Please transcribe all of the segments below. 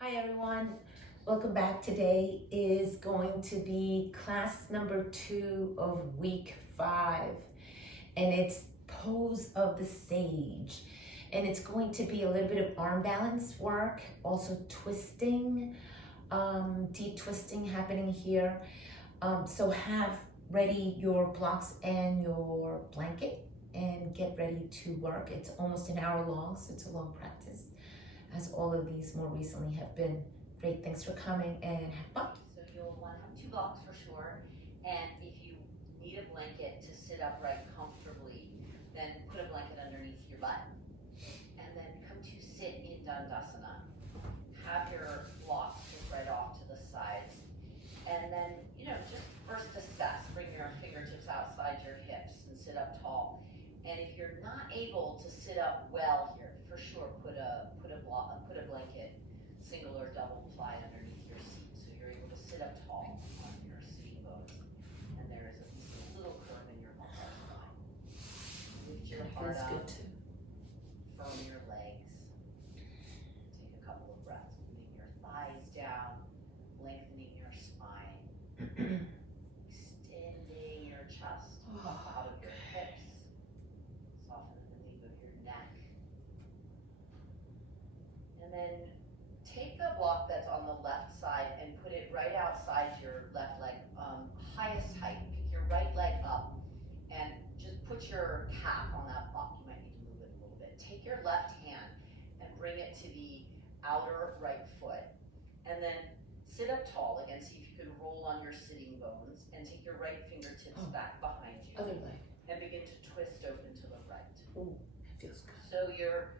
Hi everyone, welcome back. Today is going to be class number 2 of week 5, and it's pose of the sage. And it's going to be a little bit of arm balance work, also twisting, deep twisting happening here. So have ready your blocks and your blanket and get ready to work. It's almost an hour long, so it's a long practice, as all of these more recently have been. Great, thanks for coming and have fun. So you'll want to have 2 blocks for sure, and if you need a blanket to sit upright comfortably, then put a blanket underneath your butt, and then come to sit in Dandasana. Have your blocks just right off to the sides, and then, just first assess, bring your fingertips outside your hips and sit up tall. And if you're not able to sit up well here, for sure, put a blanket, single or double ply underneath your seat, so you're able to sit up tall on your sitting bones. And there is a little curve in your lumbar spine. Lift your heart up. Feels good too. Firm your legs. Take a couple of breaths, moving your thighs down, lengthening your spine. Extending your chest up out of your hips. Soften the nape of your neck. And then take the block that's on the left side and put it right outside your left leg, highest height. Pick your right leg up and just put your calf on that block. You might need to move it a little bit. Take your left hand and bring it to the outer right foot. And then sit up tall again. See if you can roll on your sitting bones and take your right fingertips back behind you. Other leg. And begin to twist open to the right. Ooh, that feels good. So your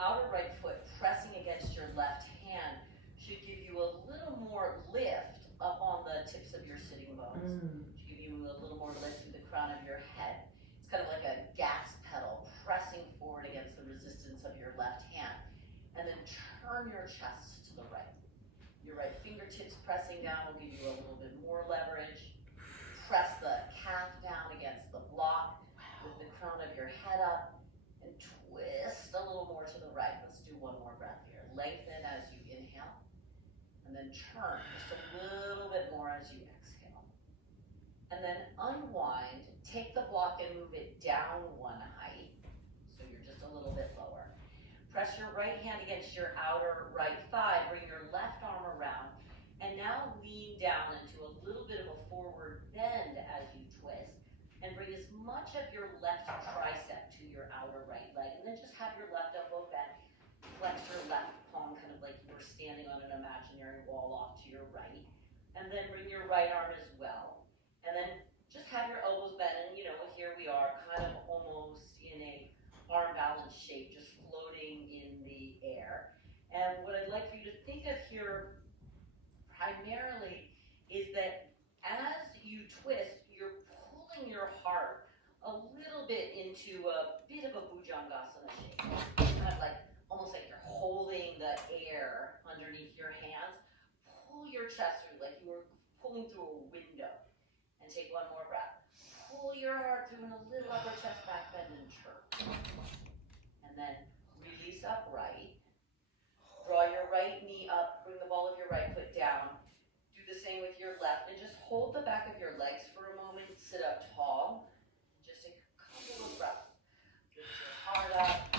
outer right foot pressing against your left hand should give you a little more lift up on the tips of your sitting bones. Should give you a little more lift through the crown of your head. It's kind of like a gas pedal pressing forward against the resistance of your left hand. And then turn your chest to the right. Your right fingertips pressing down will give you a little bit more leverage. Press the calf down against the block with the crown of your head up. And twist a little more to the right. Let's do one more breath here. Lengthen as you inhale. And then turn just a little bit more as you exhale. And then unwind. Take the block and move it down one height. So you're just a little bit lower. Press your right hand against your outer right thigh. Bring your left arm around. And now lean down into a little bit of a forward bend as you twist. And bring as much of your left tricep to your outer right leg. And then just have your left elbow bent. Flex your left palm kind of like you were standing on an imaginary wall off to your right. And then bring your right arm as well. And then just have your elbows bent. And here we are kind of almost in a arm balance shape, just floating in the air. And what I'd like for you to think of here primarily is that as you twist, you're pulling your heart a little bit into a bit of a Bhujangasana shape. Kind of like, almost like you're holding the air underneath your hands. Pull your chest through like you were pulling through a window. And take one more breath. Pull your heart through in a little upper chest back bend and turn. And then release upright. Draw your right knee up, bring the ball of your right foot down. Do the same with your left, and just hold the back of your legs for a moment. Sit up tall. Just take a couple of breaths. Lift your heart up.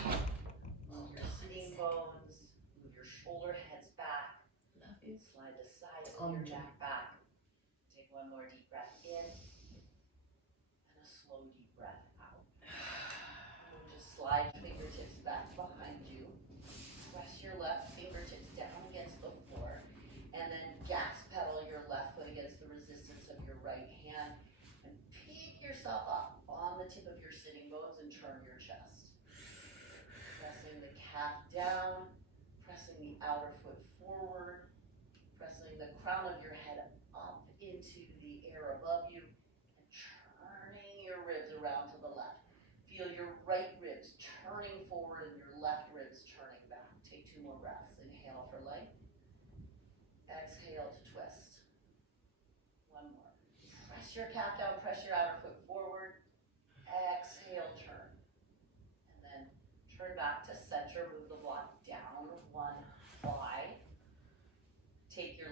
Move your sitting bones. Move your shoulder heads back. Love you. Slide the sides of your neck back. Take one more deep breath in. And a slow deep breath out. And then just slide fingertips back behind you. Press your left fingertips down against the floor. And then gas pedal your left foot against the resistance of your right hand. And pick yourself up on the tip of your sitting bones and turn your chest. Pressing the calf down. Pressing the outer foot forward. Pressing the crown of your head up into the air above you. And turning your ribs around to the left. Feel your right ribs turning forward and your left ribs turning back. Take 2 more breaths. Inhale for light. Exhale to twist. One more. Press your calf down, press your outer foot forward. Exhale, turn. And then turn back to center. Move the block down one ply.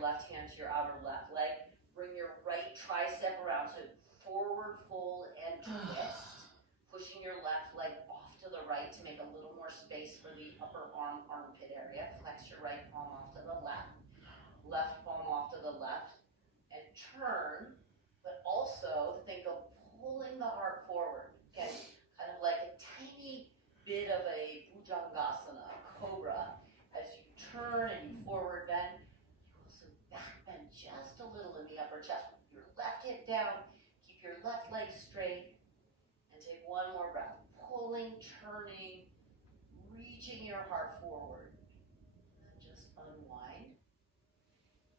left hand to your outer left leg. Bring your right tricep around, so forward fold and twist. Pushing your left leg off to the right to make a little more space for the upper arm, armpit area. Flex your right palm off to the left. Left palm off to the left. And turn, but also think of pulling the heart forward. Okay, kind of like a tiny bit of a Bhujangasana, cobra. As you turn and you forward bend, you also back bend just a little in the upper chest. Your left hip down, keep your left leg straight, and take one more breath. Pulling, turning, reaching your heart forward. And then just unwind.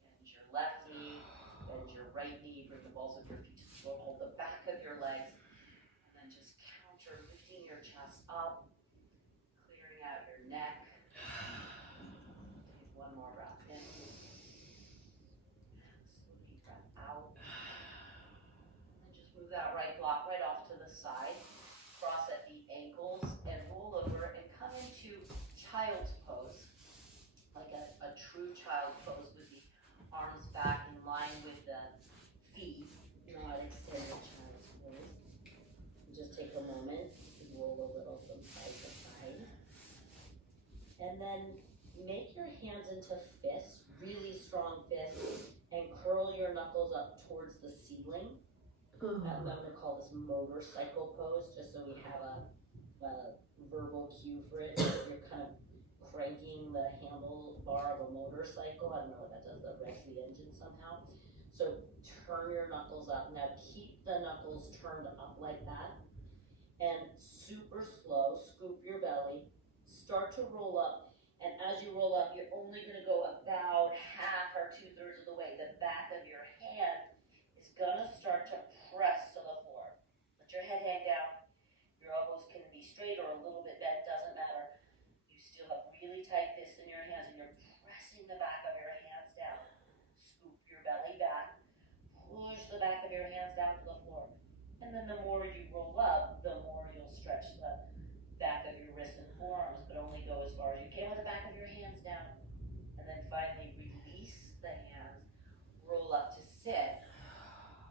Bend your left knee, bend your right knee, bring the balls of your feet to the floor, hold the back of your legs, and then just counter, lifting your chest up, clearing out your neck. Take one more breath in. Slowly breath out. And then just move that right block right off to the side. Cross at the ankles and roll over and come into child's pose. Like a true child pose with the arms back in line with the feet, not extended child's pose. Just take a moment to roll a little from side to side. And then make your hands into fists, really strong fists, and curl your knuckles up towards the ceiling. I'm going to call this motorcycle pose, just so we have a verbal cue for it. You're kind of cranking the handlebar of a motorcycle. I don't know what that does, that revs the engine somehow. So turn your knuckles up. Now keep the knuckles turned up like that. And super slow, scoop your belly, start to roll up. And as you roll up, you're only going to go about half or 2/3 of the way. The back of your hand is going to start to press to the floor. Let your head hang down. Your elbows can be straight or a little bit bent, doesn't matter. You still have really tight fists in your hands and you're pressing the back of your hands down. Scoop your belly back. Push the back of your hands down to the floor. And then the more you roll up, the more you'll stretch the back of your wrists and forearms, but only go as far as you can with the back of your hands down. And then finally release the hands, roll up to sit.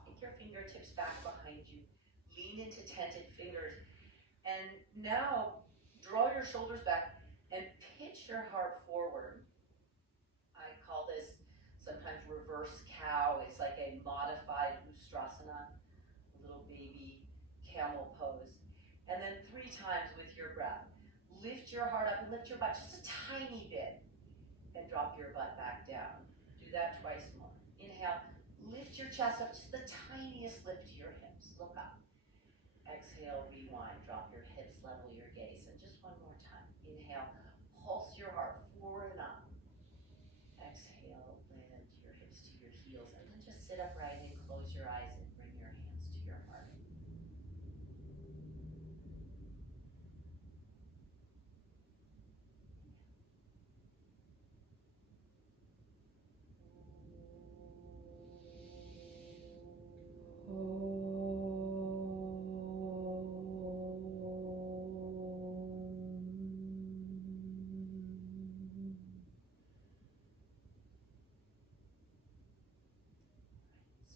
Take your fingertips back behind you. Lean into tented fingers. And now draw your shoulders back and pitch your heart forward. I call this sometimes reverse cow. It's like a modified Ustrasana, a little baby camel pose. And then 3 times with your breath. Lift your heart up and lift your butt just a tiny bit. And drop your butt back down. Do that twice more. Inhale, lift your chest up, just the tiniest lift to your hips. Look up. Exhale, rewind, drop your hips, level your gaze. And just one more time. Inhale, pulse your heart forward and up. Exhale, land your hips to your heels. And then just sit upright and close your eyes and bring your hands to your heart.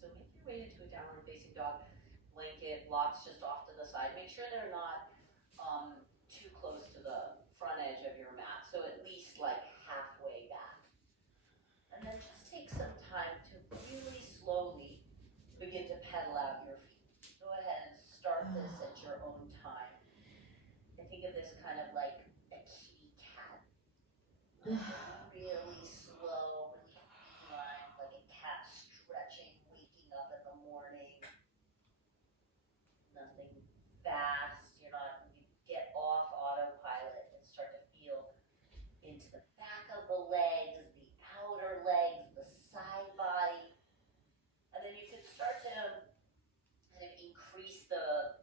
So make your way into a downward facing dog. Blanket blocks just off to the side. Make sure they're not too close to the front edge of your mat. So at least like halfway back. And then just take some time to really slowly begin to pedal out your feet. Go ahead and start this at your own time. I think of this kind of like a kitty cat. Really slow, really feline, like a cat stretching, waking up in the morning. Nothing fast. You get off autopilot and start to feel into the back of the legs, the outer legs, the side body. And then you can start to kind of increase the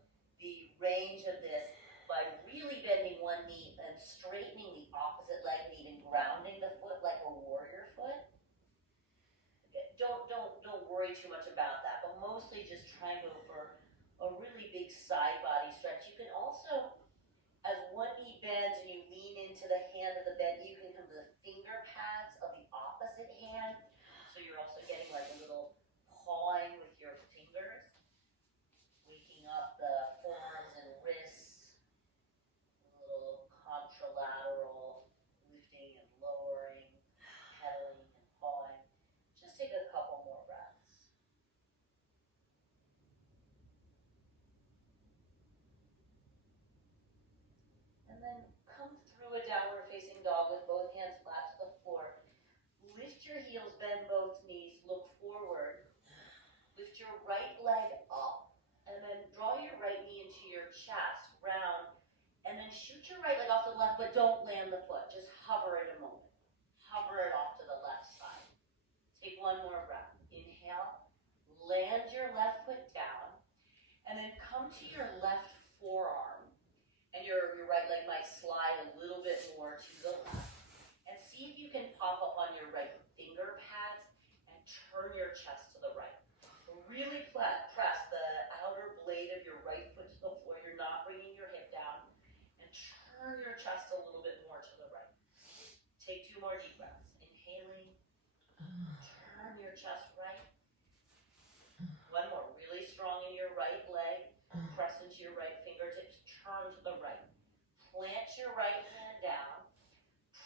range of this by really bending one knee and straightening the opposite leg and even grounding the foot like a warrior foot. Okay, don't worry too much about that, but mostly just try and go for a really big side body stretch. You can also, as one knee bends and you lean into the hand of the bend, you can come to the finger pads of the opposite hand. So your heels, bend both knees, look forward. Lift your right leg up, and then draw your right knee into your chest, round, and then shoot your right leg off to the left, but don't land the foot. Just hover it a moment. Hover it off to the left side. Take one more breath. Inhale, land your left foot down, and then come to your left forearm, and your right leg might slide a little bit more to the left. And see if you can pop up on your right finger pads and turn your chest to the right. Really press the outer blade of your right foot to the floor. You're not bringing your hip down. And turn your chest a little bit more to the right. Take 2 more deep breaths. Inhaling. Turn your chest right. One more. Really strong in your right leg. Press into your right fingertips. Turn to the right. Plant your right hand down.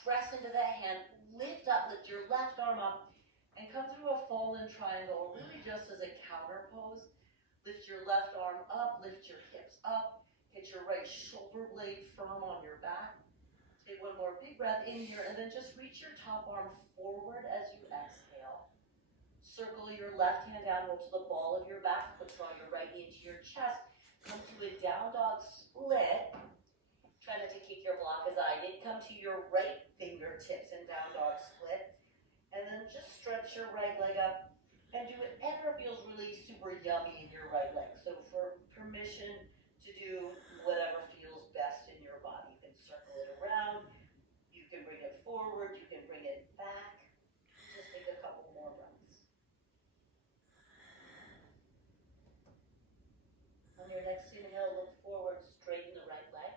Press into that hand. Lift up. Lift your left arm up. And come through a fallen triangle, really just as a counter pose. Lift your left arm up, lift your hips up, hit your right shoulder blade firm on your back. Take one more big breath in here, and then just reach your top arm forward as you exhale. Circle your left hand down, go to the ball of your back foot, draw your right knee into your chest. Come to a down dog split. Try not to kick your block as I did. Come to your right fingertips in down dog split. And then just stretch your right leg up and do whatever feels really super yummy in your right leg. So for permission to do whatever feels best in your body. You can circle it around, you can bring it forward, you can bring it back. Just take a couple more breaths. On your next inhale, look forward, straighten the right leg.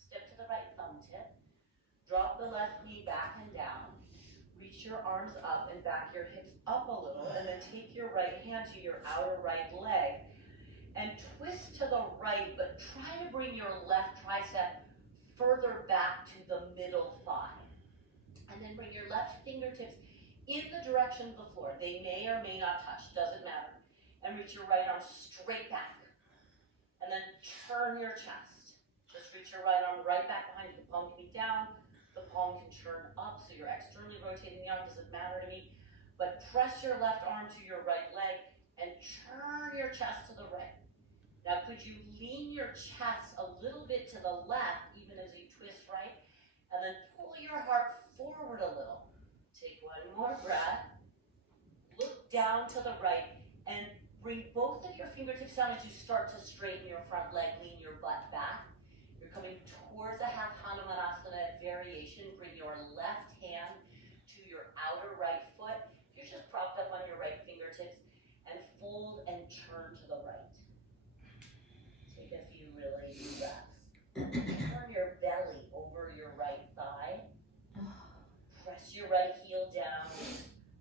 Step to the right thumb tip. Drop the left knee back and down. Reach your arms up and back your hips up a little, and then take your right hand to your outer right leg and twist to the right, but try to bring your left tricep further back to the middle thigh. And then bring your left fingertips in the direction of the floor. They may or may not touch, doesn't matter. And reach your right arm straight back. And then turn your chest. Just reach your right arm right back behind you. The palm can be down. The palm can turn up, so you're externally rotating the arm, doesn't matter to me. But press your left arm to your right leg and turn your chest to the right. Now could you lean your chest a little bit to the left, even as you twist right, and then pull your heart forward a little. Take one more breath. Look down to the right and bring both of your fingertips down as you start to straighten your front leg, lean your butt back. You're coming towards a half Hanuman variation. Bring your left hand to your outer right foot. You're just propped up on your right fingertips and fold and turn to the right. Take a few really deep breaths. Turn your belly over your right thigh. Press your right heel down.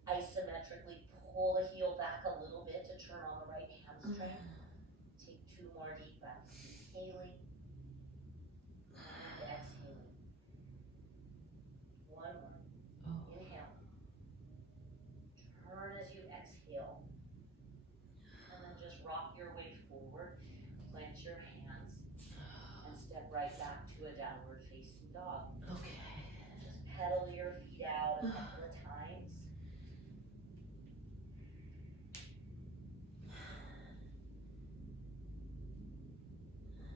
Isometrically pull the heel back a little bit to turn on the right hamstring. Take 2 more deep breaths. Inhaling. Exhaling. One more. Inhale. Turn as you exhale. And then just rock your weight forward. Plant your hands. And step right back to a downward facing dog. Okay. Just pedal your feet out a couple of times.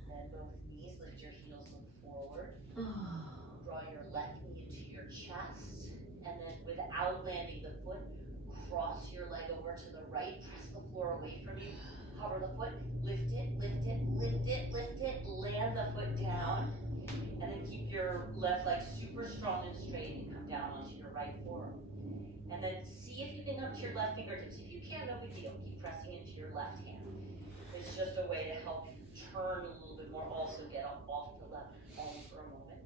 Bend both knees. Lift your heels, look forward. Draw your left knee into your chest, and then without landing the foot, cross your leg over to the right, press the floor away from you, hover the foot, lift it, lift it, lift it, lift it, land the foot down, and then keep your left leg super strong and straight and come down onto your right forearm. And then see if you can come to your left fingertips. If you can, no big deal, keep pressing into your left hand. It's just a way to help you turn a little bit more, also get up off the left palm for a moment.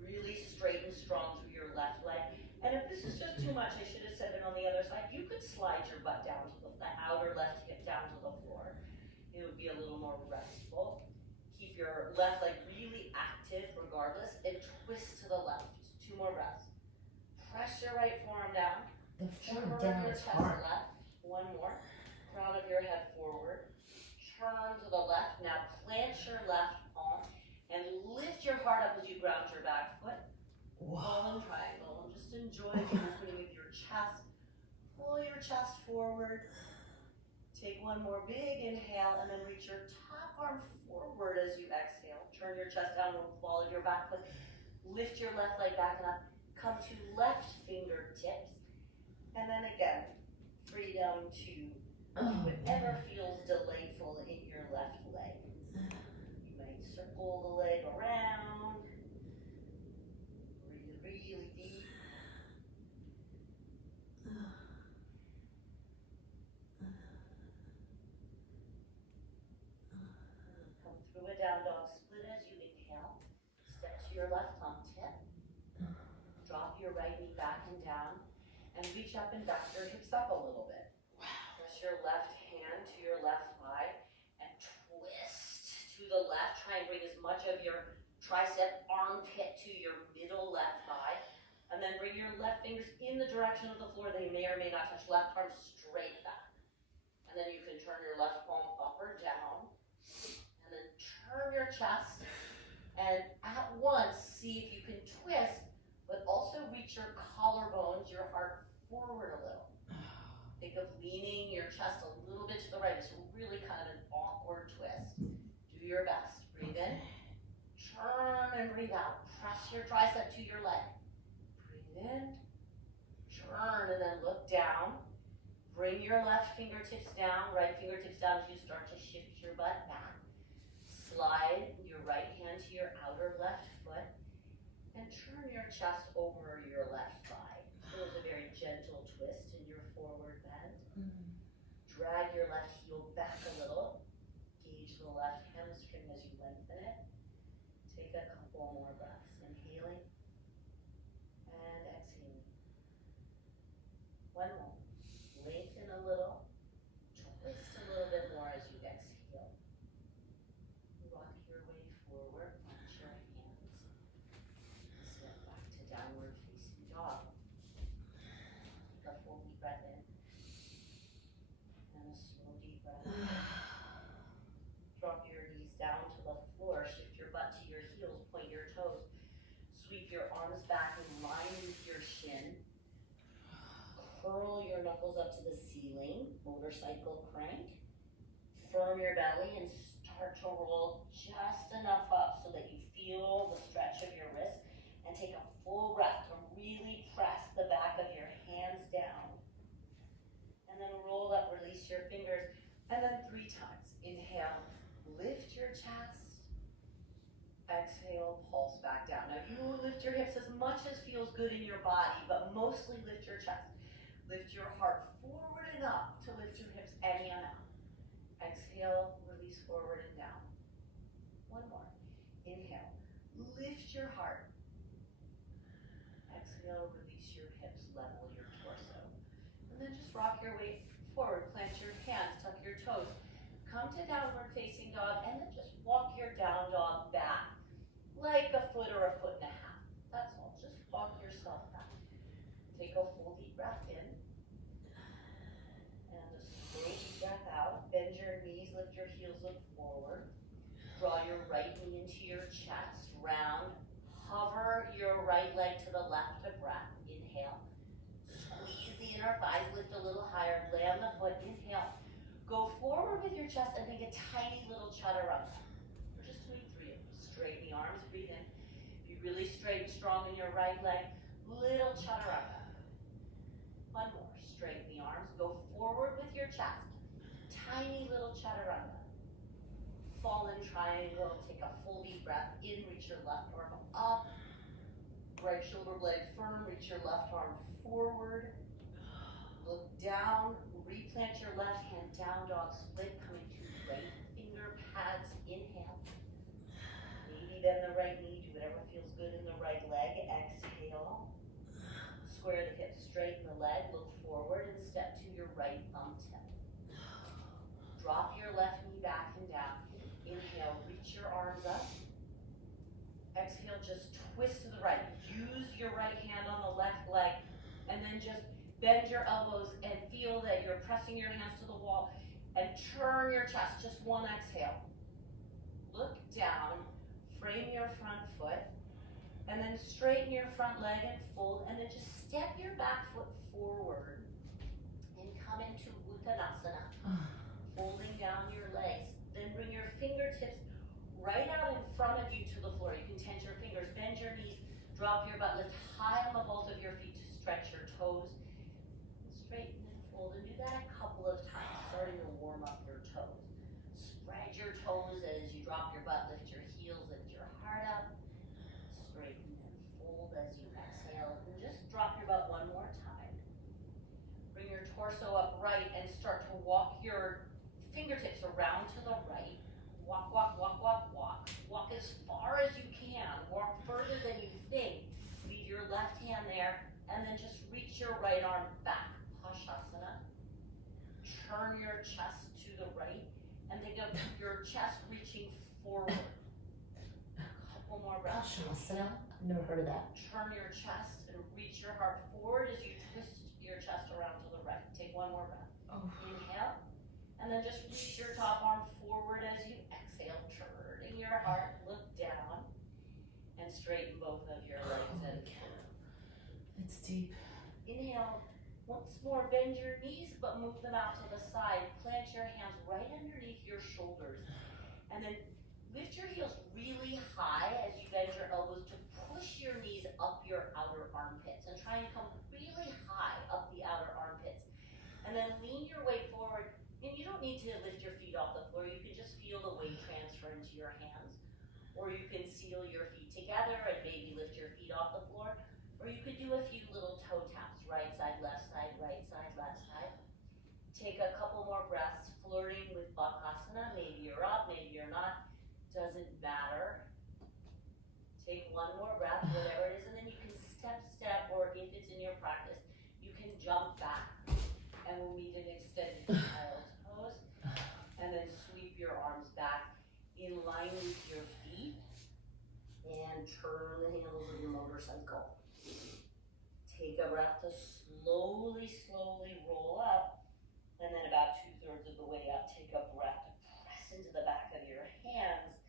Really straight and strong through your left leg. And if this is just too much, I should have said it on the other side, you could slide your butt down to the outer left hip down to the floor. It would be a little more restful. Keep your left leg really active regardless, and twist to the left. 2 more breaths. Press your right forearm down. The forearm Turn down your is chest hard. left. 1 more. Crown of your head forward. Turn to the left. Now plant your left palm and lift your heart up as you ground your back foot. Wow. Fallen triangle. And just enjoy the opening of your chest. Pull your chest forward. Take one more big inhale and then reach your top arm forward as you exhale. Turn your chest down with the ball of your back foot. Lift your left leg back and up. Come to left fingertips. And then again, freedom to do whatever feels delightful in your left leg. You might circle the leg around. Breathe really deep. Come through a down dog split as you inhale. Step to your left thumb tip. Drop your right knee back and down. And reach up and back your hips up a little bit. Press your left hand to your left thigh and twist to the left. Try and bring as much of your tricep armpit to your middle left thigh. And then bring your left fingers in the direction of the floor. They may or may not touch. Left arm straight back. And then you can turn your left palm up or down. And then turn your chest. And at once, see if you can twist, but also reach your collarbones, your heart forward a little. Think of leaning your chest a little bit to the right. It's really kind of an awkward twist. Do your best. Breathe in. Turn and breathe out. Press your tricep to your leg. Breathe in. Turn and then look down. Bring your left fingertips down, right fingertips down as you start to shift your butt back. Slide your right hand to your outer left foot. And turn your chest over your left thigh. There's a very gentle twist in your forward bend. Drag your left heel back a little. Gauge the left hamstring as you lengthen it. Take a couple more breaths. Inhaling and exhaling. One more. Lengthen a little. Twist a little bit more as you exhale. Rock your way forward. Launch your hands. Step back to downward facing dog. Take a full deep breath in. And a slow deep breath out. Drop your knees down to the floor. Shift your butt to your heels. Point your toes. Sweep your arms back in line with your shin. Curl your knuckles up to the ceiling. Motorcycle crank. Firm your belly and start to roll just enough up so that you feel the stretch of your wrist. And take a full breath to really press the back of your hands down. And then roll up, release your fingers. And then 3 times. Inhale, lift your chest. Exhale, pulse back down. Now you lift your hips as much as feels good in your body, but mostly lift your chest. Lift your heart forward and up to lift your hips any amount. Exhale, release forward and down. One more. Inhale, lift your heart. Exhale, release your hips, level your torso. And then just rock your way forward, plant your hands, tuck your toes. Come to downward facing dog and then just walk your down dog back like a foot or a foot and a half. That's all, just walk yourself back. Take a full deep breath in. And a slow deep breath out. Bend your knees, lift your heels, look forward. Draw your right knee into your chest, round. Hover your right leg to the left of breath. Inhale. Squeeze the inner thighs, lift a little higher, lay on the foot, inhale. Go forward with your chest and take a tiny little chaturanga. We're just doing 3 of them. Straighten the arms, breathe in. Be really straight and strong in your right leg. Little chaturanga. One more. Straighten the arms. Go forward with your chest. Tiny little chaturanga. Fallen triangle. Take a full deep breath in. Reach your left arm up. Right shoulder blade firm. Reach your left arm forward. Look down. Replant your left hand. Down dog split. Coming to right finger pads. Inhale. Maybe bend the right knee. Do whatever feels good in the right leg. Exhale. Square the hips, straighten the leg, look forward and step to your right thumb tip. Drop your left knee back and down. Inhale, reach your arms up. Exhale, just twist to the right. Use your right hand on the left leg and then just bend your elbows and feel that you're pressing your hands to the wall and turn your chest, just one exhale. Look down, frame your front foot. And then straighten your front leg and fold, and then just step your back foot forward. Dandasana, folding down your legs. Then bring your fingertips right out in front of you to the floor. You can tense your fingers, bend your knees, drop your butt, lift high on the balls of your feet to stretch your toes. Straighten and fold, and do that a couple of times, starting to warm up your toes. Spread your toes as you drop your butt, lift your heels, lift your heart up. Straighten and fold as you exhale, and just drop your butt one more time. Bring your torso upright and start to walk your fingertips around to the right. Walk, walk, walk, walk, walk. Walk as far as you can. Walk further than you think. Leave your left hand there, and then just reach your right arm back. Bakasana. Turn your chest to the right, and think of your chest reaching forward. A couple more breaths. Bakasana? I've never heard of that. Turn your chest and reach your heart forward as you twist your chest around to the right. Take one more breath. Oh. Inhale, and then just reach your top arm forward as you exhale, turning your heart, look down, and straighten both of your legs and It's deep. inhale. Once more, bend your knees, but move them out to the side. Plant your hands right underneath your shoulders. And then lift your heels really high as you bend your elbows to push your knees up your outer armpits. And try and come really high up the outer armpits. And then lean your weight forward. And you don't need to lift your feet off the floor. You can just feel the weight transfer into your hands. Or you can seal your feet together and maybe lift your feet off the floor. Or you could do a few little toe taps, right side, left side, right side, left side. Take a couple more breaths, flirting with Bakasana. Maybe you're up, maybe you're not. Doesn't matter. Take one more breath, whatever it is, and then you can step, or if it's in your practice, you can jump back. And we'll meet an extended child's pose. And then sweep your arms back in line with your feet. And turn the handles of your motorcycle. Take a breath to slowly roll up, and then about 2/3 of the way up, take a breath to press into the back of your hands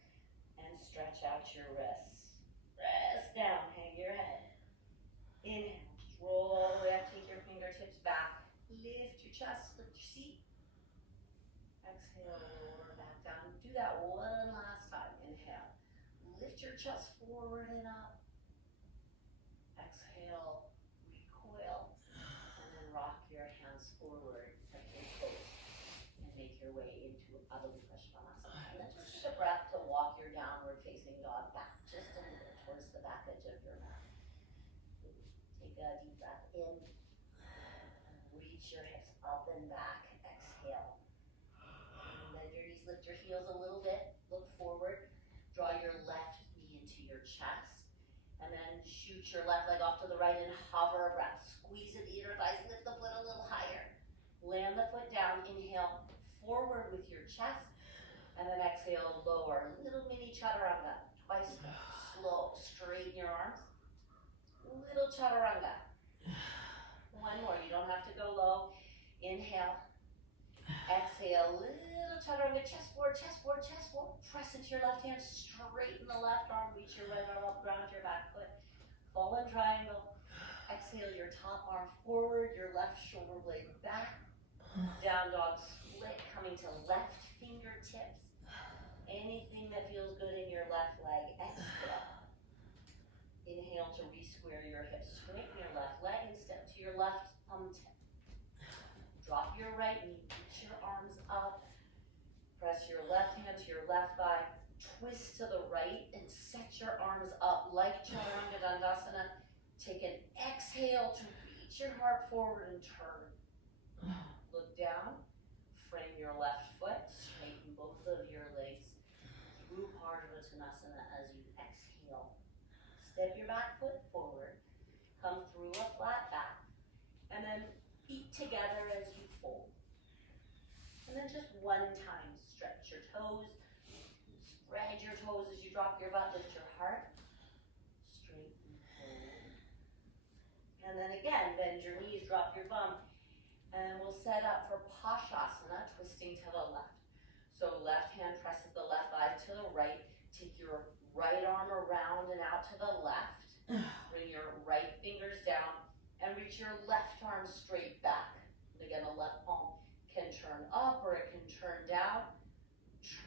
and stretch out your wrists. Press down, hang your head. Inhale, just roll all the way up, take your fingertips back, lift your chest, lift your seat. Exhale, lower back down. Do that one last time. Inhale, lift your chest forward and up. Exhale, recoil, and then rock your hands forward and make your way into Adho Mukha. And then just take a breath to walk your downward facing dog back just a little towards the back edge of your mat. Take a deep breath in, reach your hips up and back. Exhale. And bend your knees, lift your heels a little bit, look forward, draw your left knee into your chest. And then shoot your left leg off to the right and hover a breath. Squeeze at the inner thighs, lift the foot a little higher. Land the foot down, inhale forward with your chest. And then exhale, lower. Little mini chaturanga. Twice slow. Straighten your arms. Little chaturanga. One more, you don't have to go low. Inhale. Exhale, little chaturanga, chest forward, chest forward, chest forward. Press into your left hand, straighten the left arm, reach your right arm up, ground your back foot. Fallen triangle. Exhale your top arm forward, your left shoulder blade back. Down dog split, coming to left fingertips. Anything that feels good in your left leg, exhale. Inhale to re-square your hips, straighten your left leg and step to your left thumb tip. Drop your right knee, reach your arms up. Press your left hand to your left thigh. Twist to the right and set your arms up like Chaturanga Dandasana. Take an exhale to reach your heart forward and turn. Look down, frame your left foot, straighten both of your legs through Hanuman as you exhale. Step your back foot forward, come through a flat back, and then feet together as you fold. And then just one time, stretch your toes, spread your toes as you drop your butt, lift your heart, straighten forward. And then again, bend your knees, drop your bum, and we'll set up for Bakasana, twisting to the left. So left hand presses the left thigh to the right, take your right arm around and out to the left, bring your right fingers down, and reach your left arm straight back. Again, the left palm can turn up or it can turn down.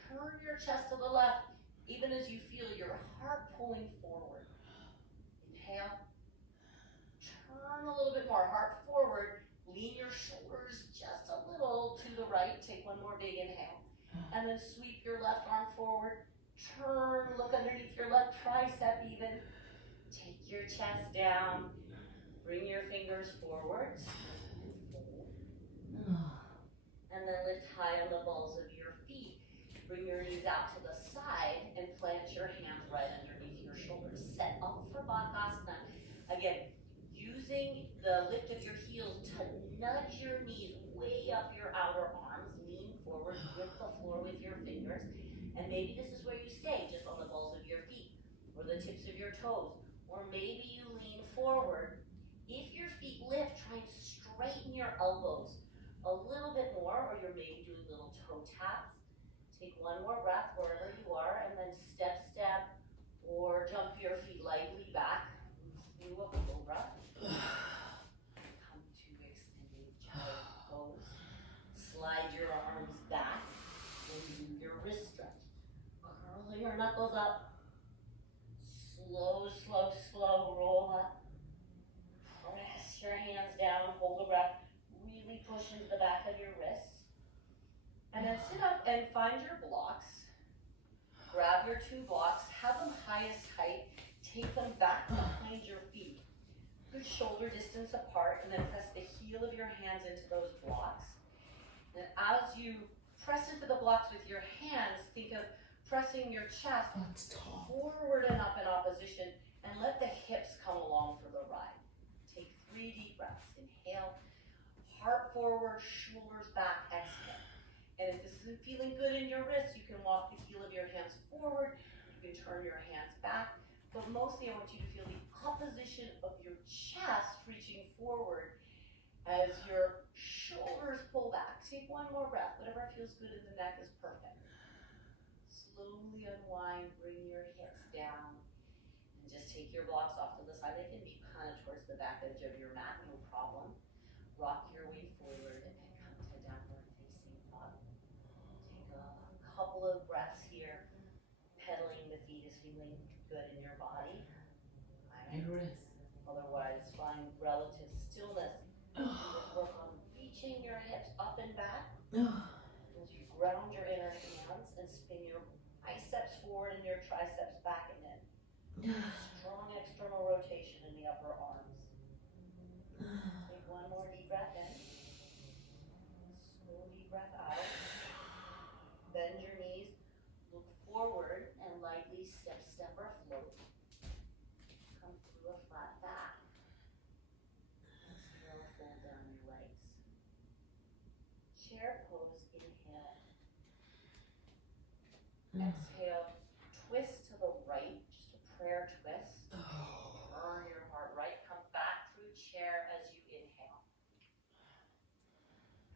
Turn your chest to the left, even as you feel your heart pulling forward. Inhale. Turn a little bit more, heart forward. Lean your shoulders just a little to the right. Take one more big inhale. And then sweep your left arm forward. Turn, look underneath your left tricep even. Take your chest down. Bring your fingers forward. And then lift high on the balls of your feet. Bring your knees out to the side and plant your hands right underneath your shoulders. Set up for Bakasana. Again, using the lift of your heels to nudge your knees way up your outer arms. Lean forward, grip the floor with your fingers. And maybe this is where you stay, just on the balls of your feet or the tips of your toes. Or maybe you lean forward. If your feet lift, try and straighten your elbows a little bit more, or you're maybe doing little toe taps. Take one more breath wherever you are, and then step, or jump your feet lightly back through a cobra. Come to extended child's pose. Slide your arms back and do your wrist stretch. Curl your knuckles up. Slow, roll up. Press your hands down, hold the breath. Really push into the back of your wrists. And then sit up and find your blocks. Grab your two blocks, have them highest height, take them back behind your feet. Good shoulder distance apart, and then press the heel of your hands into those blocks. And as you press into the blocks with your hands, think of pressing your chest forward and up in opposition, and let the hips come along for the ride. Take 3 deep breaths. Inhale, heart forward, shoulders back, exhale. And if this isn't feeling good in your wrists, you can walk the heel of your hands forward, you can turn your hands back, but mostly I want you to feel the opposition of your chest reaching forward as your shoulders pull back. Take one more breath. Whatever feels good in the neck is perfect. Slowly unwind, bring your hips down, and just take your blocks off to the side. They can be kind of towards the back edge of your mat, no problem. Rock your way forward and come to downward facing dog. Take a couple of breaths here. Pedaling the feet is feeling good in your body. Otherwise, find relative stillness. Just work on reaching your hips up and back. As you ground your inner hands and spin your biceps forward and your triceps back and in. Strong external rotation in the upper arms. Take one more deep breath in. Slow deep breath out. Bend your knees. Look forward and lightly step or float. Come through a flat back. Exhale, fold down your legs. Chair pose, inhale. Exhale, twist to the right, just a prayer twist. Turn your heart right, come back through chair as you inhale.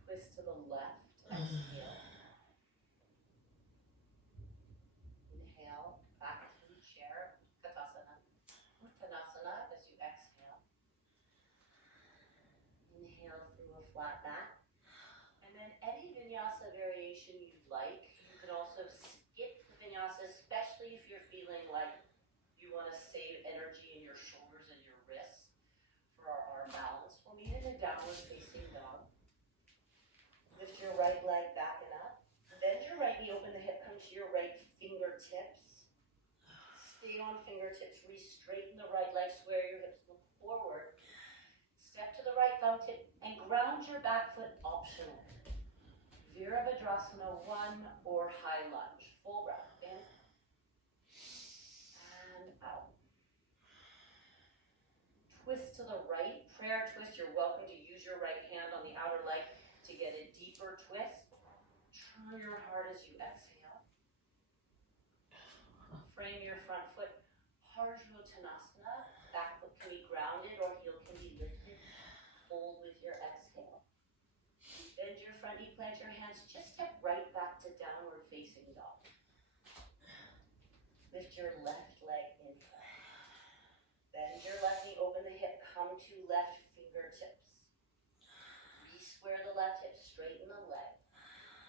Twist to the left, exhale. Inhale, back through chair, Bakasana. Dandasana as you exhale. Inhale through a flat back. And then any vinyasa variation you'd like. You can also skip the vinyasa, especially if you're feeling like you want to save energy in your shoulders and your wrists for our arm balance. We'll meet in a downward facing dog. Lift your right leg back and up. Bend your right knee, open the hip, come to your right fingertips. Stay on fingertips, re-straighten the right leg, square your hips, look forward. Step to the right thumb tip and ground your back foot optional. Virabhadrasana 1 or high lunge. Full breath in and out. Twist to the right, prayer twist. You're welcome to use your right hand on the outer leg to get a deeper twist. Turn your heart as you exhale. Frame your front foot. Hanuman. Back foot can be grounded or heel can be lifted. Fold with your exhale. Bend your front knee, plant your hands, just step right back to downward facing dog. Lift your left leg, inhale. Bend your left knee, open the hip, come to left fingertips. Re-square the left hip, straighten the leg.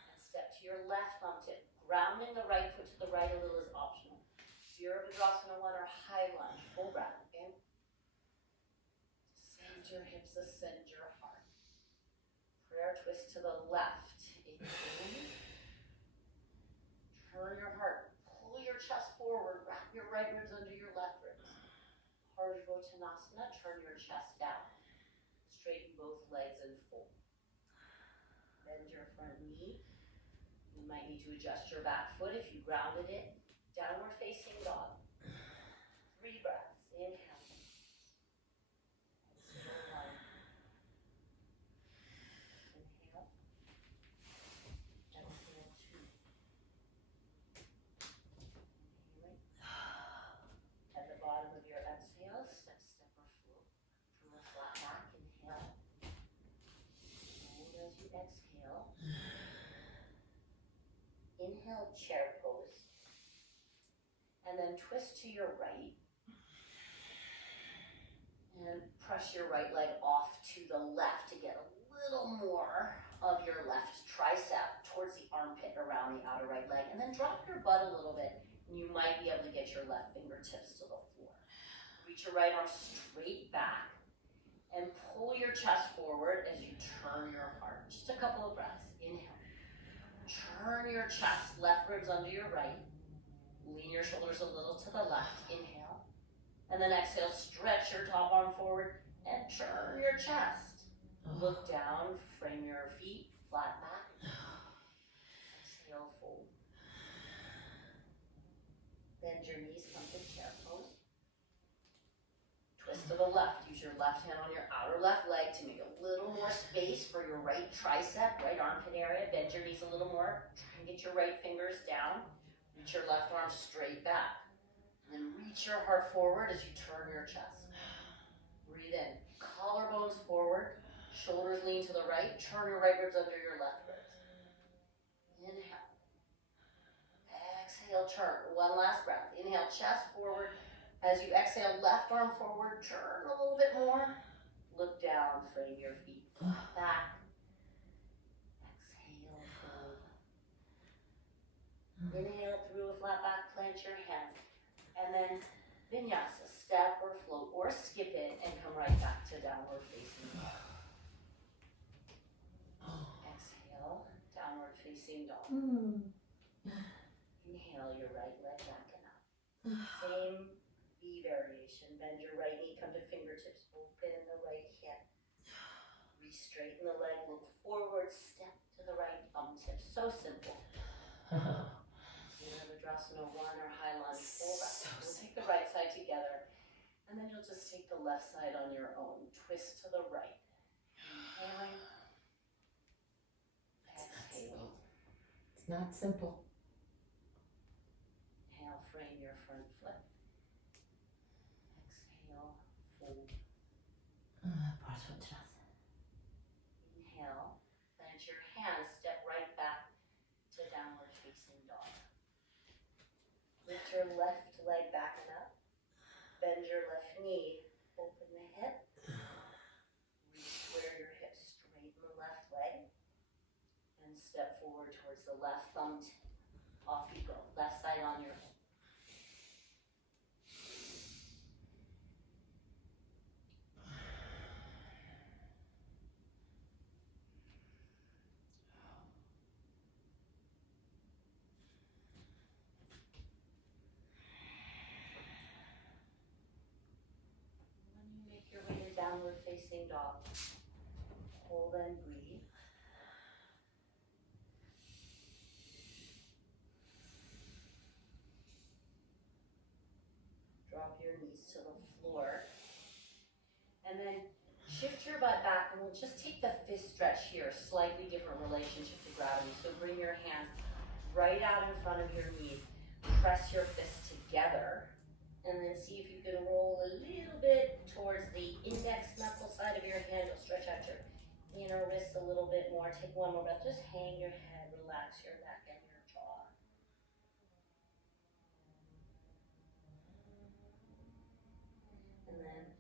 And step to your left thumb tip. Grounding the right foot to the right a little is optional. Bakasana 1 or high lunge, full breath. In. Descend your hips, ascend your heart. Prayer twist to the left. Inhale. Turn your heart. Pull your chest forward. Wrap your right ribs under your left ribs. Tanasana, turn your chest down. Straighten both legs and fold. Bend your front knee. You might need to adjust your back foot if you grounded it. Downward facing dog. 3 breaths. Inhale. Exhale 1. Inhale. Exhale 2. Inhaling. At the bottom of your exhale, step or float. From a flat back, inhale. Hold as you exhale. Inhale, chair pose. And then twist to your right. And press your right leg off to the left to get a little more of your left tricep towards the armpit around the outer right leg. And then drop your butt a little bit, and you might be able to get your left fingertips to the floor. Reach your right arm straight back and pull your chest forward as you turn your heart. Just a couple of breaths. Inhale. Turn your chest, left ribs under your right. Lean your shoulders a little to the left. Inhale. And then exhale, stretch your top arm forward and turn your chest. Look down, frame your feet, flat back. Exhale, fold. Bend your knees, come to chair pose. Twist to the left. Use your left hand on your outer left leg to make a little more space for your right tricep, right armpit area. Bend your knees a little more. Try and get your right fingers down. Reach your left arm straight back. And then reach your heart forward as you turn your chest. Breathe in. Collarbones forward. Shoulders lean to the right. Turn your right ribs under your left ribs. Inhale. Exhale, turn. 1 last breath. Inhale, chest forward. As you exhale, left arm forward. Turn a little bit more. Look down. Frame your feet. Flat back. Exhale, fold. Inhale through a flat back. Plant your hands. And then vinyasa, step or float or skip it and come right back to downward facing dog. Exhale, downward facing dog. Inhale, your right leg back and up. Same V variation. Bend your right knee, come to fingertips, open the right hip. Re-straighten the leg, look forward, step to the right thumb tip. So simple. Dandasana 1 or high lunge, full breath. We'll take the right side together, and then you'll just take the left side on your own. Twist to the right. Inhaling. Exhaling. It's not simple. Inhale, frame your front foot. Exhale, fold. Inhale, plant your hands, step right back to downward facing dog. Lift your left leg back and up. Bend your left knee. Open the hip. Re-square your hips. Straighten the left leg. And step forward towards the left thumb tip. Off you go. Left side on your own. Downward facing dog. Hold and breathe. Drop your knees to the floor. And then shift your butt back, and we'll just take the fist stretch here. Slightly different relationship to gravity. So bring your hands right out in front of your knees. Press your fists together. And then see if you can roll a little bit towards the index knuckle side of your hand. You'll stretch out your inner wrist a little bit more. Take one more breath. Just hang your head, relax your neck and your jaw. And then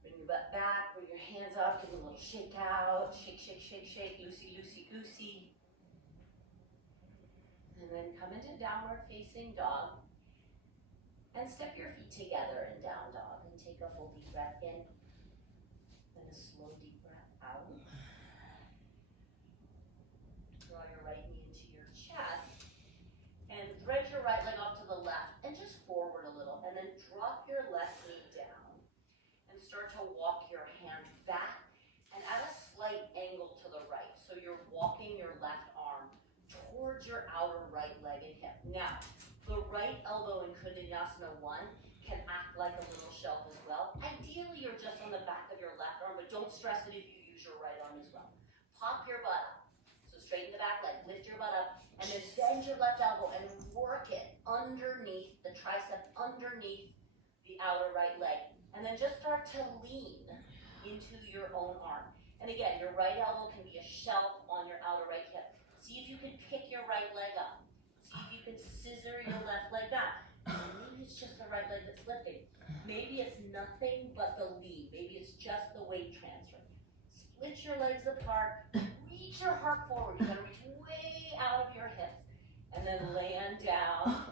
bring your butt back, bring your hands up, give a little shake out, shake, shake, shake, shake, loosey, loosey, goosey. And then come into downward facing dog. And step your feet together in down dog and take a full deep breath in. Then a slow deep breath out. Draw your right knee into your chest and thread your right leg off to the left and just forward a little. And then drop your left knee down and start to walk your hands back and at a slight angle to the right. So you're walking your left arm towards your outer right leg and hip. Now, the right elbow in Dandasana 1 can act like a little shelf as well. Ideally, you're just on the back of your left arm, but don't stress it if you use your right arm as well. Pop your butt up. So straighten the back leg, lift your butt up, and then bend your left elbow and work it underneath the tricep, underneath the outer right leg. And then just start to lean into your own arm. And again, your right elbow can be a shelf on your outer right hip. See if you can pick your right leg up. See if you can scissor your left leg back. Maybe it's just the right leg that's lifting. Maybe it's nothing but the lead. Maybe it's just the weight transfer. Split your legs apart. Reach your heart forward. You're gonna reach way out of your hips. And then land down.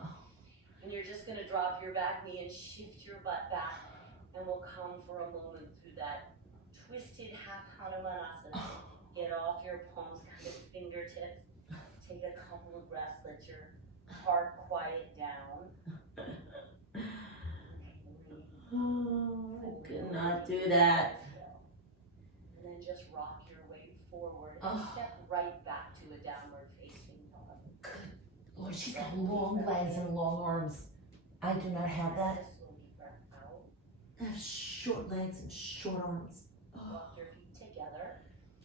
And you're just gonna drop your back knee and shift your butt back. And we'll come for a moment through that twisted half Hanuman. Get off your palms, kind of fingertips. Take a couple of breaths, let your heart quiet down. Oh, I could not do that. And then just rock your way forward and step right back to a downward facing dog. Good Lord, she's got long legs and long arms. I do not have that. Just slow deep breath out. I have short legs and short arms. Walk your feet together.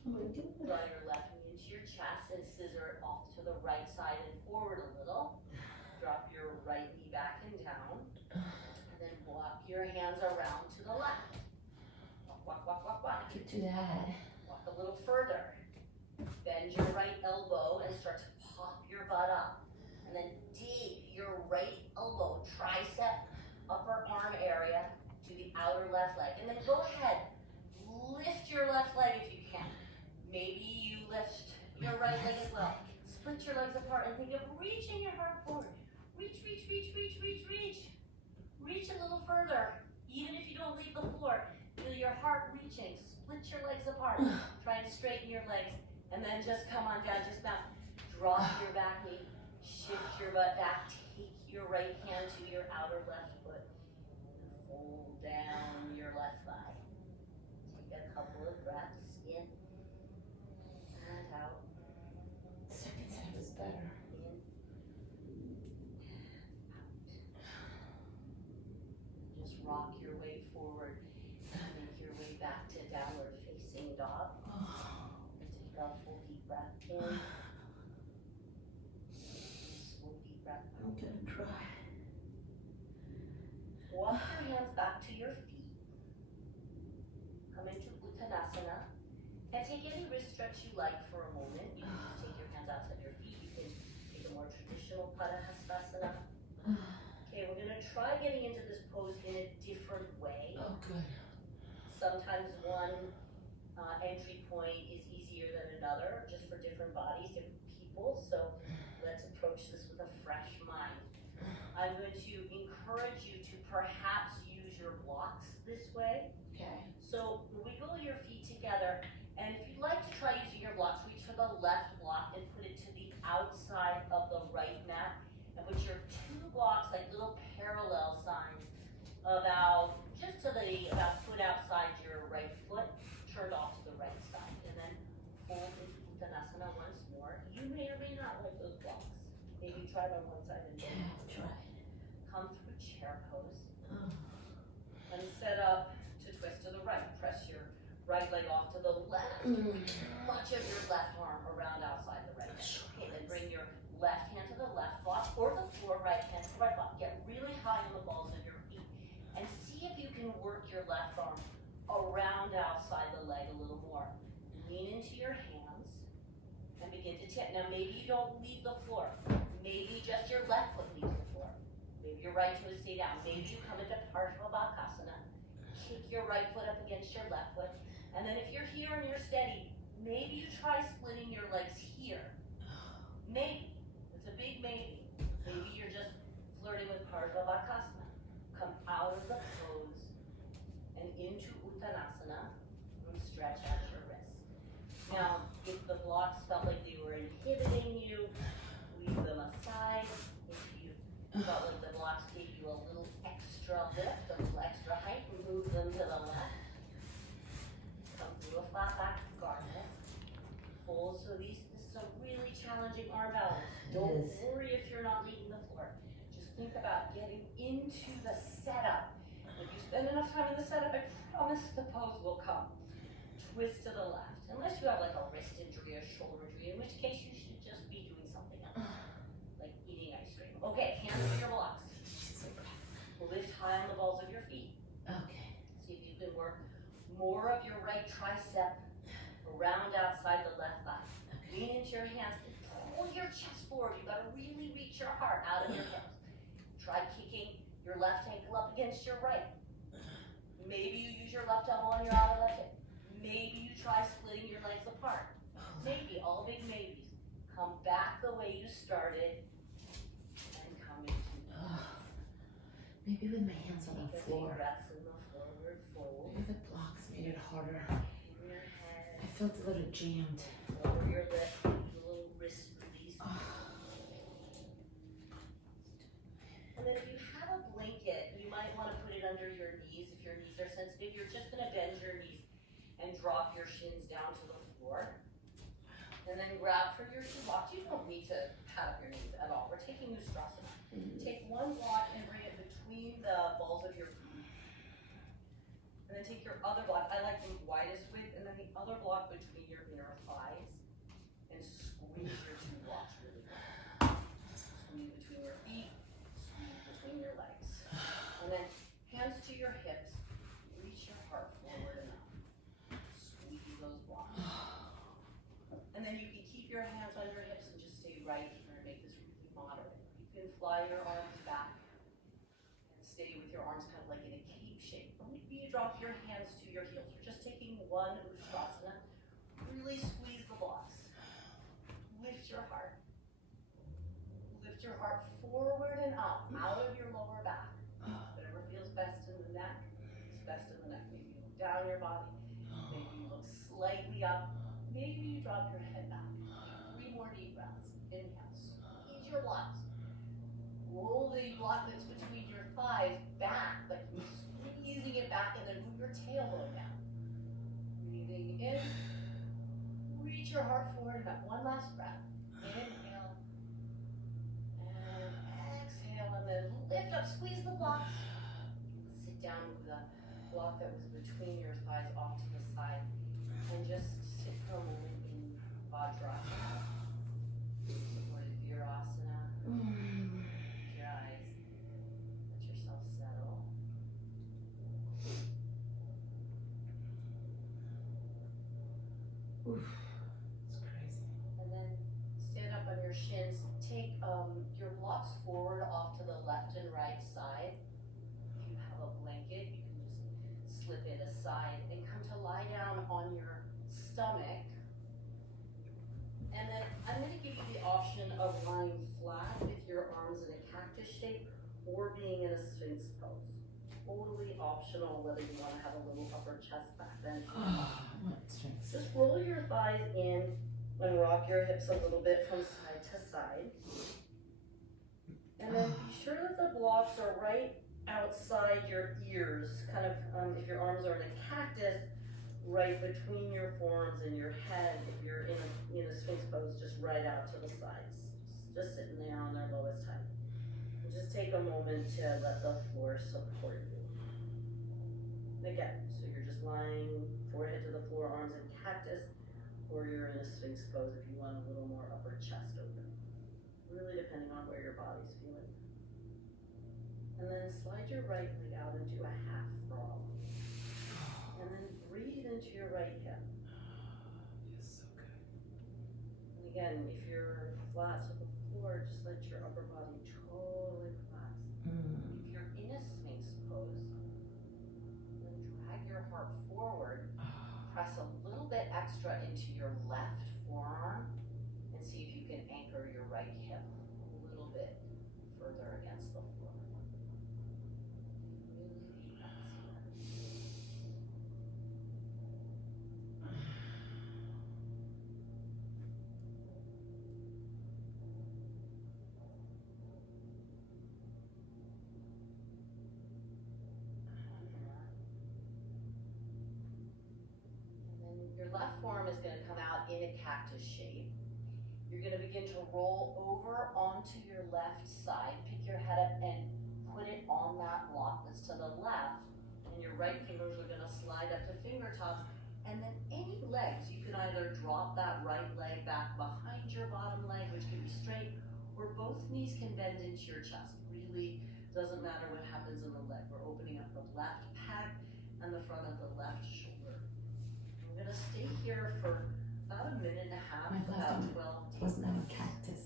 Oh my God. Draw your left knee into your chest and scissor it off to the right side and forward a little. Drop your right knee back and down. And then walk your hands around to the left. Walk, walk, walk, walk, walk. I could do that. Walk a little further. Bend your right elbow and start to pop your butt up. And then dig your right elbow, tricep, upper arm area to the outer left leg. And then go ahead, lift your left leg if you can. Maybe you lift your right leg as well. Split your legs apart and think of reaching your heart forward. Reach, reach, reach, reach, reach, reach. Reach a little further. Even if you don't leave the floor, feel your heart reaching. Split your legs apart. Try and straighten your legs. And then just come on down, just now. Drop your back knee. Shift your butt back. Take your right hand to your outer left foot. And fold down your left thigh. Take a couple of breaths in and out. Second set was better. In and out. Just rock your way forward. Make your way back to downward facing dog. And take a full deep breath in. Slow deep breath out. I'm gonna cry. Walk your hands back to your feet. Come into Uttanasana. And take any wrist stretch you like for a moment. You can just take your hands outside your feet. You can take a more traditional Bakasana. Okay, we're gonna try getting into this pose in a different way. Oh, good. Sometimes one entry point is easier than another, just for different bodies, different people. So let's approach this with a fresh mind. I'm going to encourage you to perhaps use your blocks this way. Okay. So wiggle your feet together, and if you'd like to try using your blocks, reach for the left block and put it to the outside of the right mat, and put your two blocks like little parallel signs about just to the foot outside your right foot, turned off to the right side, and then fold into Uttanasana once more. You may or may not like those blocks. Maybe try it on one side and Yeah, then I'll try. come through chair pose. Oh. And set up to twist to the right. Press your right leg off to the left. Much of your left arm around outside the right leg. Okay, then bring your left hand to the left block or the floor, right hand to the right block. Get really high on the balls of your feet. And see if you can work your left arm around outside the leg a little more. Lean into your hands and begin to tip. Now maybe you don't leave the floor. Maybe just your left foot leaves the floor. Maybe your right toe stay down. Maybe you come into partial Bakasana. Kick your right foot up against your left foot And then if you're here and you're steady, maybe you try splitting your legs here. Maybe. It's a big maybe. Maybe you're just flirting with Bakasana. Come out of the pose and into Uttanasana and stretch out your wrists. Now, if the blocks felt like they were inhibiting you, leave them aside. If you felt like the blocks gave you a little extra lift, a little extra height, move them to the left. Come through a flat back garment. Full. So this is a really challenging arm balance. Don't worry if you're not leaving the floor. Just think about getting into the setup. If you spend enough time in the setup, I promise the pose will come. Twist to the left. Unless you have like a wrist injury or shoulder injury, in which case you should just be doing something else. Like eating ice cream. Okay, hands to your blocks. Lift high on the balls of your feet. Okay. See if you can work more of your right tricep around outside the left thigh. Lean into your hands and pull your chest forward. You gotta really reach your heart out of your hips. Try kicking your left ankle up against your right. Maybe you use your left elbow on your outer left hip. Maybe you try splitting your legs apart. Maybe, all big maybes. Come back the way you started and come into maybe with my hands on the floor. breaths in the forward fold. Maybe the blocks made it harder. In your head. I felt a little jammed. Lower your lip, do a little wrist release. And then if you have a blanket, you might want to put it under your knees if your knees are sensitive. You're just going to bend your knees and drop your shins down to the floor. And then grab for your two blocks. You don't need to pad up your knees at all. We're taking Ustrasana. Take one block and bring it between the balls of your feet. And then take your other block. I like the widest width, and then the other block between your inner thighs. And squeeze your two blocks really well. Squeeze between your feet, squeeze between your legs. And then hands to your hips. Reach your heart forward and up. Squeeze those blocks. And then you can keep your hands on your hips and just stay right here and make this really moderate. You can fly your arms back and stay with your arms kind of like in a cape shape. Or maybe you drop your hands to your heels. We're just taking one Ustrasana. Really squeeze the blocks. Lift your heart. Lift your heart forward and up, out of your lower back. Whatever feels best in the neck is best in the neck. Maybe you look down your body. Maybe you look slightly up. Maybe you drop your head back. 3 more deep breaths. Inhale. Squeeze your blocks. Roll the block that's between your thighs back, like you're squeezing it back, and then move your tailbone down. Breathing in. Reach your heart forward and up. One last breath. Inhale. And exhale. And then lift up. Squeeze the blocks. Sit down with the block that was between your thighs off to the side. And just sit for a moment in Vajrasana. Supported Virasana. Close your eyes. Let yourself settle. Oof, it's crazy. And then stand up on your shins. Take your blocks forward off to the left and right side. If you have a blanket, you can just slip it aside and come to lie down on your stomach. And then I'm going to give you the option of lying flat with your arms in a cactus shape or being in a sphinx pose. Totally optional whether you want to have a little upper chest back bend. What strength? Just roll your thighs in and rock your hips a little bit from side to side. And then be sure that the blocks are right outside your ears, kind of, if your arms are in a cactus, right between your forearms and your head. If you're in a sphinx pose, just right out to the sides. Just sitting there on their lowest height. And just take a moment to let the floor support you. And again, so you're just lying forehead to the floor, arms in cactus, or you're in a sphinx pose if you want a little more upper chest open. Really depending on where your body's feeling. And then slide your right leg out into a half frog. And then breathe into your right hip. Yes, so good. And again, if you're flat to the floor, just let your upper body totally relax. If you're in a sphinx pose, then drag your heart forward. press a little bit extra into your left forearm and see if you can anchor your right hip a little bit further against the floor. Really deep breaths here. Your left forearm is going to come out in a cactus shape. You're going to begin to roll over onto your left side. Pick your head up and put it on that block that's to the left. And your right fingers are going to slide up to fingertips. And then any legs, you can either drop that right leg back behind your bottom leg, which can be straight, or both knees can bend into your chest. Really doesn't matter what happens in the leg. We're opening up the left pec and the front of the left shoulder. We're going to stay here for about a minute and a half, about 12 deep Wasn't that a breaths. cactus?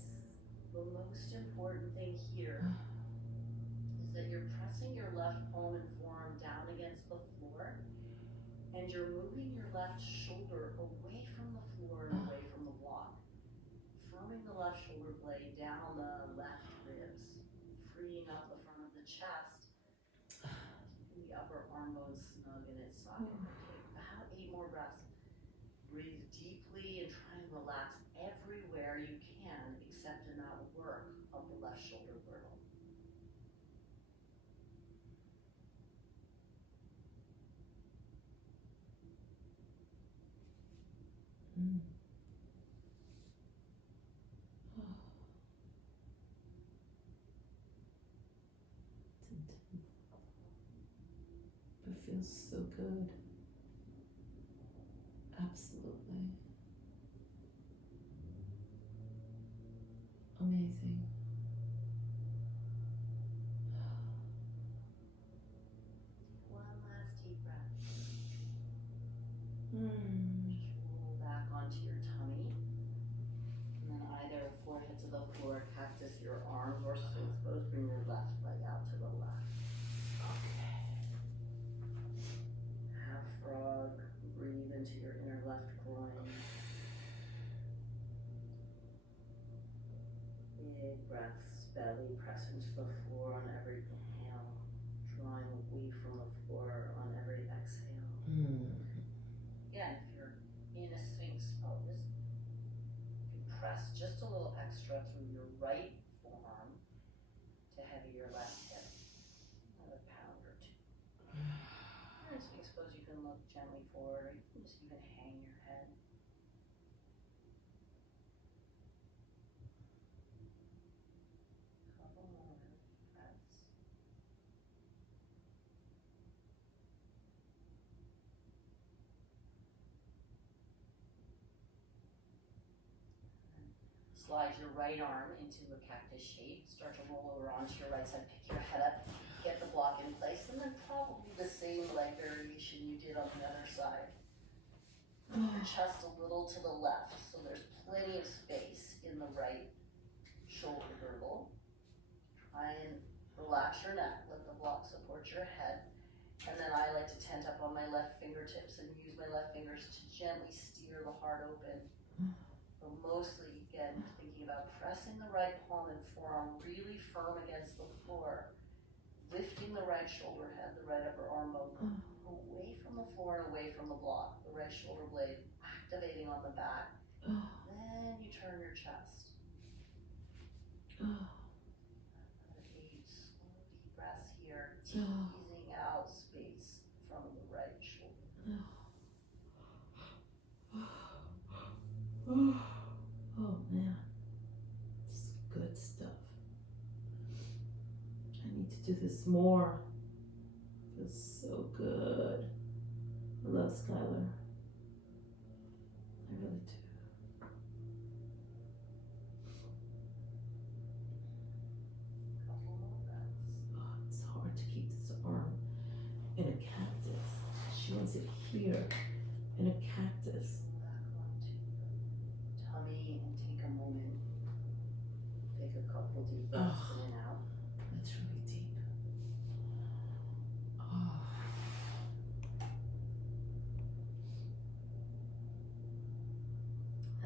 The most important thing here is that you're pressing your left palm and forearm down against the floor, and you're moving your left shoulder away from the floor and away from the block. Firming the left shoulder blade down the left ribs, freeing up the front of the chest, keeping the upper arm bone snug in its socket. Take about 8 more breaths. Breathe deeply and try and relax everywhere you can except in that work of the left shoulder girdle. It feels so good. Absolutely. Amazing. One last deep breath. Mm. Roll back onto your tummy. And then either forehead to the floor, cactus your arms, or so exposed, bring your left leg out to the left. Okay. Half frog, breathe into your inner left groin. Big breaths, belly press into the floor on every inhale, drawing away from the floor on every exhale. Again, if you're in a Sphinx pose, you can press just a little extra through your right forearm to heavy your left hip. Another pound or 2. In Sphinx pose, you can look gently forward, or you can just even hang your head. Couple more breaths. Slide your right arm into a cactus shape. Start to roll over onto your right side. Pick your head up, get the block in place, and then probably the same leg variation you did on the other side. Move your chest a little to the left, so there's plenty of space in the right shoulder girdle. Try and relax your neck, let the block support your head. And then I like to tent up on my left fingertips and use my left fingers to gently steer the heart open. But mostly, again, thinking about pressing the right palm and forearm really firm against the floor, lifting the right shoulder head, the right upper arm bone, away from the floor and away from the block, the right shoulder blade activating on the back. Then you turn your chest. Another 8 slow deep breaths here, teasing out space from the right shoulder. Oh man, it's good stuff. I need to do this more. Feels so good. I love Skylar. I really do. Couple more breaths. Oh, it's hard to keep this arm in a cactus. She wants it here in a cactus. Back onto the tummy and take a moment. Take a couple deep breaths in and out. That's really deep. Oh.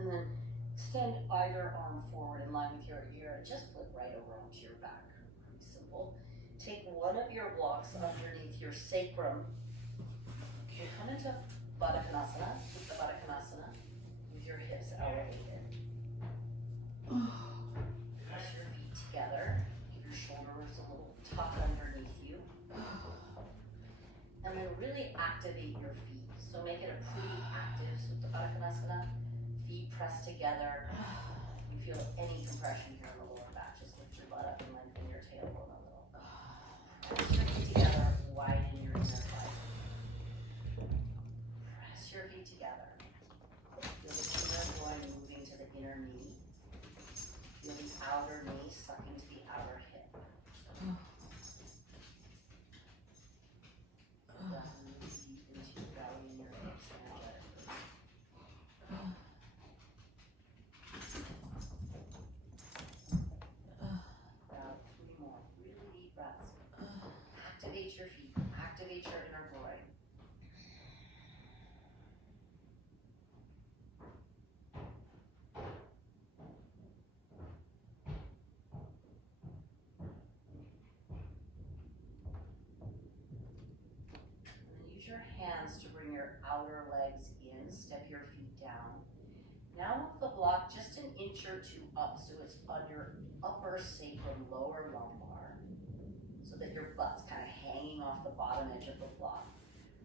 And then extend either arm forward in line with your ear and just flip right over onto your back. Pretty simple. Take one of your blocks underneath your sacrum. You come into Bakasana, keep the Bakasana with your hips elevated. Press your feet together. Give your shoulders a little tuck underneath you. And then really activate your feet. So make it a pretty active Supta Bakasana. Feet pressed together. You feel any compression here in the lower back. Just lift your butt up and lengthen your tailbone a little. Press your feet together. Widen your inner thigh. Press your feet together. Feel the inner groin moving to the inner knee. Feel the outer knee sucking to the outer hip. Definitely deep into your belly and your hips energetically. About 3 more. Really deep breaths. Activate your feet. Activate your inner groin. Use your hands to bring your outer legs in, step your feet down. Now move the block just an inch or 2 up so it's on your upper sacrum, lower lumbar, so that your butt's kind of hanging off the bottom edge of the block.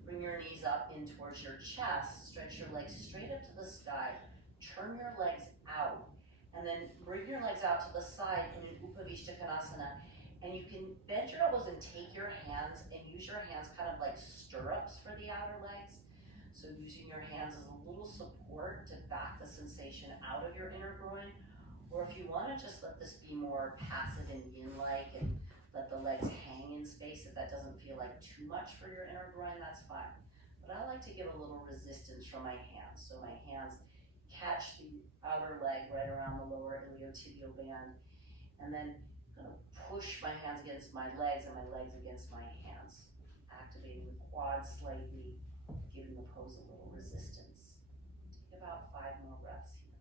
Bring your knees up in towards your chest, stretch your legs straight up to the sky, turn your legs out, and then bring your legs out to the side in an Upavishtakonasana. And you can bend your elbows and take your hands and use your hands kind of like stirrups for the outer legs. So using your hands as a little support to back the sensation out of your inner groin. Or if you want to just let this be more passive and yin-like and let the legs hang in space, if that doesn't feel like too much for your inner groin, that's fine. But I like to give a little resistance from my hands. So my hands catch the outer leg right around the lower iliotibial band. And then I'm going to push my hands against my legs and my legs against my hands. Activating the quads slightly, giving the pose a little resistance. Take about 5 more breaths here.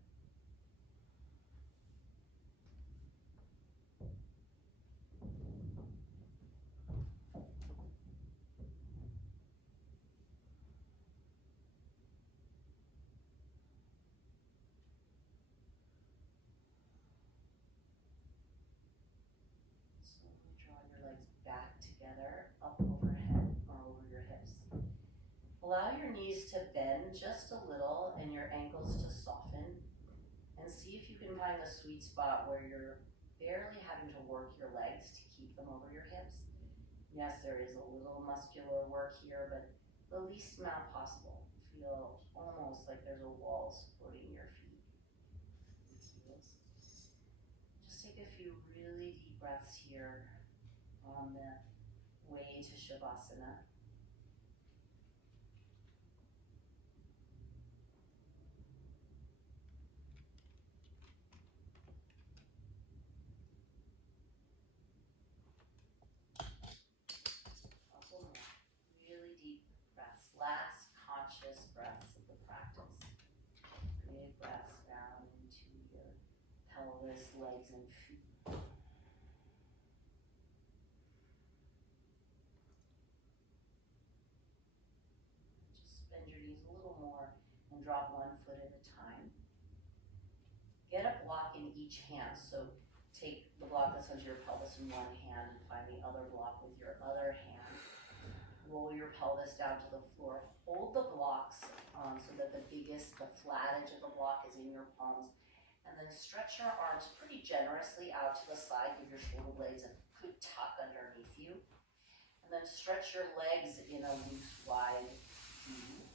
Slowly draw your legs back together, up overhead or over your hips. Allow your knees to bend just a little and your ankles to soften. And see if you can find a sweet spot where you're barely having to work your legs to keep them over your hips. Yes, there is a little muscular work here, but the least amount possible. Feel almost like there's a wall supporting your feet. Just take a few really deep breaths here on the way to Shavasana. Couple more. Really deep breaths. Last conscious breaths of the practice. Big breaths down into your pelvis, legs, and feet. Just bend your knees a little more and drop one foot at a time. Get a block in each hand. So take the block that's under your pelvis in one hand and find the other block with your other hand. Roll your pelvis down to the floor. Hold the blocks so that the flat edge of the block is in your palms. And then stretch your arms pretty generously out to the side. Give your shoulder blades a good tuck underneath you. And then stretch your legs in a loose, wide V.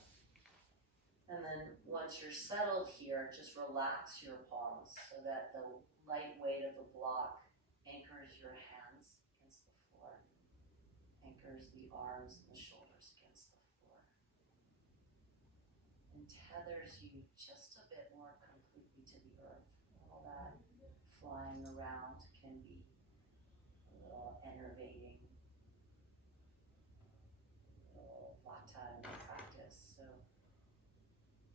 And then once you're settled here, just relax your palms so that the light weight of the block anchors your hands against the floor. Anchors the arms and the shoulders against the floor. And tethers you just a bit more completely to the earth. All that flying around can be a little enervating, a little vata in the practice. So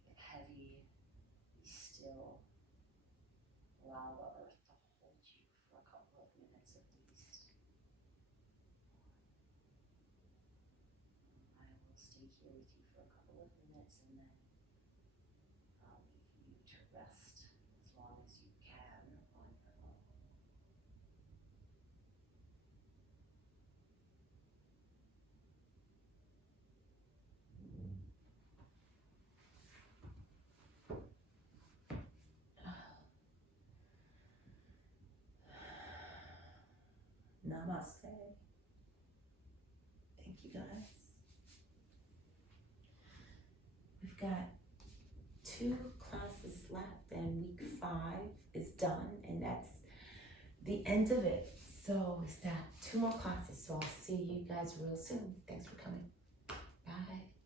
get heavy, be still. and then I'll leave you to rest as long as you can on your own. Namaste. Thank you guys. We've got 2 classes left and week 5 is done and that's the end of it. So it's got 2 more classes. So I'll see you guys real soon. Thanks for coming. Bye.